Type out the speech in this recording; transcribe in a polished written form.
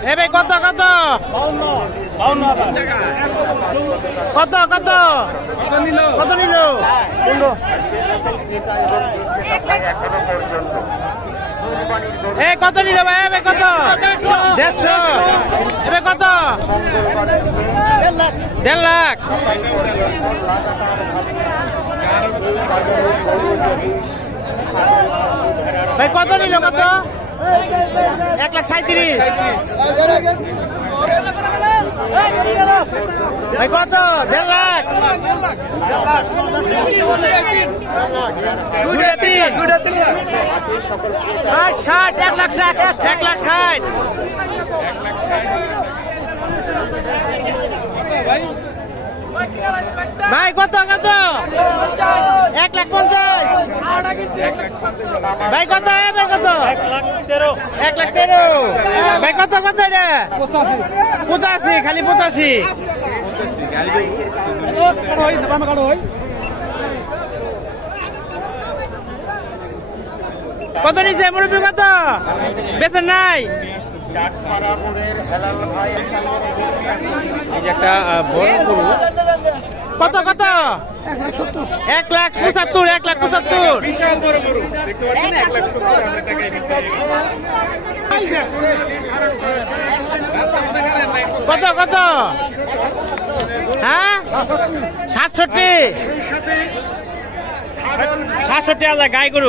এ ভাই কত কত কত কত কত নিল কত নিল ভাই ভাই কত 150 এবার কত 1.5 লাখ ভাই কত নিল কত 1,37,000 ভাই কত 1.5 লাখ 1,60,000 ভাই কত কত 1,50,000 ভাই কত এবার কত 1,13,000 ভাই কত কত এটা 85 খালি 85 কত নিচে মুরব্বী কত বেতন নাই এই যে একটা বড় গরু কত কত 1,75,000 বিশাল বড় গরু কত কত হ্যাঁ 67,000 গাই গরু